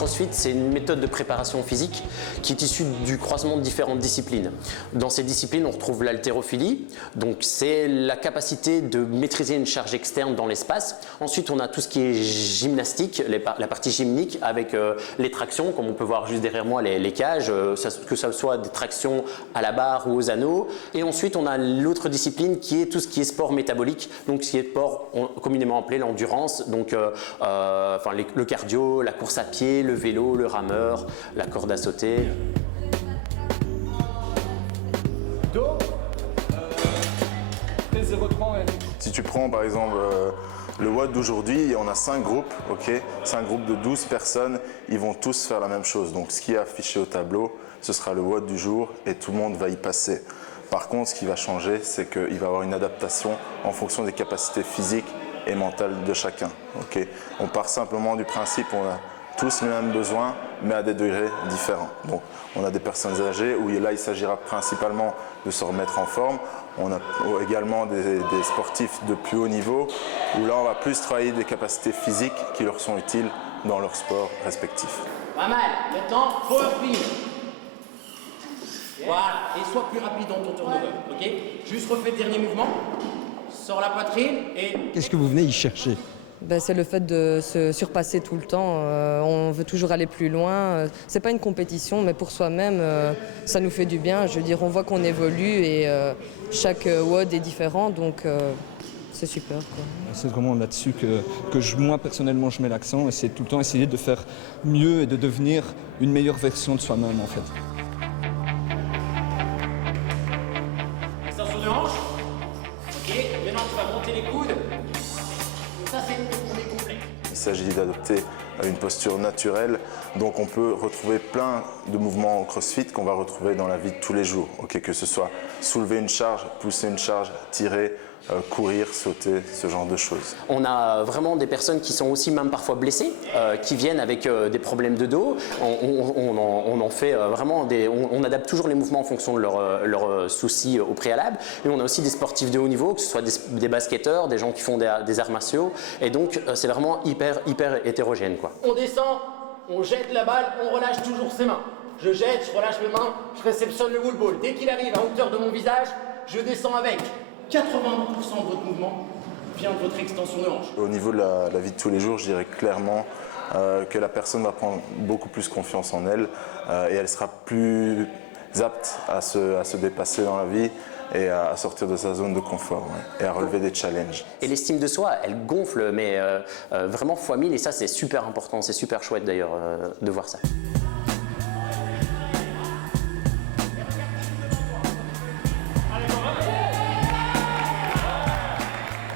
CrossFit, c'est une méthode de préparation physique qui est issue du croisement de différentes disciplines. Dans ces disciplines, on retrouve l'haltérophilie, donc c'est la capacité de maîtriser une charge externe dans l'espace. Ensuite, on a tout ce qui est gymnastique, la partie gymnique avec les tractions, comme on peut voir juste derrière moi les cages, que ça soit des tractions à la barre ou aux anneaux. Et ensuite, on a l'autre discipline qui est tout ce qui est sport métabolique, donc ce qui est sport communément appelé l'endurance, donc le cardio, la course à pied, le vélo, le rameur, la corde à sauter. Si tu prends par exemple le WOD d'aujourd'hui, on a 5 groupes, ok, 5 groupes de 12 personnes, ils vont tous faire la même chose. Donc ce qui est affiché au tableau, ce sera le WOD du jour et tout le monde va y passer. Par contre, ce qui va changer, c'est qu'il va y avoir une adaptation en fonction des capacités physiques et mentales de chacun. Okay. On part simplement du principe qu'on a tous les mêmes besoins, mais à des degrés différents. Donc, on a des personnes âgées où là, il s'agira principalement de se remettre en forme. On a également des sportifs de plus haut niveau, où là, on va plus travailler des capacités physiques qui leur sont utiles dans leur sport respectif. Pas mal. Maintenant, power clean. Voilà, et sois plus rapide dans ton turnover, ok? Juste refais le dernier mouvement, sors la poitrine et... Qu'est-ce que vous venez y chercher? C'est le fait de se surpasser tout le temps. On veut toujours aller plus loin. C'est pas une compétition, mais pour soi-même, ça nous fait du bien. Je veux dire, on voit qu'on évolue et chaque WOD est différent, donc c'est super, quoi. C'est vraiment là-dessus que moi, personnellement, je mets l'accent. Et c'est tout le temps essayer de faire mieux et de devenir une meilleure version de soi-même, en fait. Extension de hanche. Ok, maintenant tu vas monter les coudes. Ça c'est le premier complet. Il s'agit d'adopter une posture naturelle, donc on peut retrouver plein de mouvements en CrossFit qu'on va retrouver dans la vie de tous les jours. Okay, que ce soit soulever une charge, pousser une charge, tirer, courir, sauter, ce genre de choses. On a vraiment des personnes qui sont aussi même parfois blessées, qui viennent avec des problèmes de dos. On en fait vraiment on adapte toujours les mouvements en fonction de leurs soucis au préalable. Et on a aussi des sportifs de haut niveau, que ce soit des basketteurs, des gens qui font des arts martiaux. Et donc c'est vraiment hyper hétérogène, quoi. On descend, on jette la balle, on relâche toujours ses mains. Je jette, je relâche mes mains, je réceptionne le wool ball. Dès qu'il arrive à hauteur de mon visage, je descends avec. 80% de votre mouvement vient de votre extension de hanche. Au niveau de la vie de tous les jours, je dirais clairement que la personne va prendre beaucoup plus confiance en elle et elle sera plus apte à se dépasser dans la vie et à sortir de sa zone de confort, ouais, et à relever des challenges. Et l'estime de soi, elle gonfle, mais vraiment fois 1000, et ça c'est super important, c'est super chouette d'ailleurs de voir ça.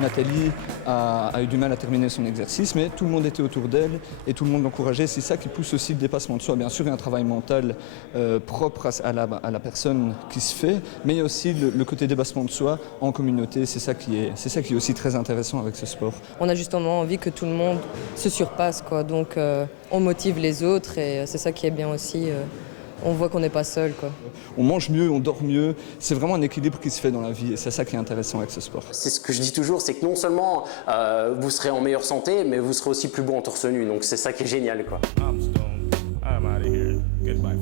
Nathalie a eu du mal à terminer son exercice, mais tout le monde était autour d'elle et tout le monde l'encourageait. C'est ça qui pousse aussi le dépassement de soi. Bien sûr, il y a un travail mental propre à la personne qui se fait, mais il y a aussi le côté dépassement de soi en communauté. C'est ça qui est aussi très intéressant avec ce sport. On a justement envie que tout le monde se surpasse, quoi. Donc on motive les autres et c'est ça qui est bien aussi. On voit qu'on n'est pas seul, quoi. On mange mieux, on dort mieux. C'est vraiment un équilibre qui se fait dans la vie et c'est ça qui est intéressant avec ce sport. C'est ce que je dis toujours, c'est que non seulement vous serez en meilleure santé, mais vous serez aussi plus beau en torse nu. Donc c'est ça qui est génial, quoi. I'm stoned. I'm out of here. Goodbye.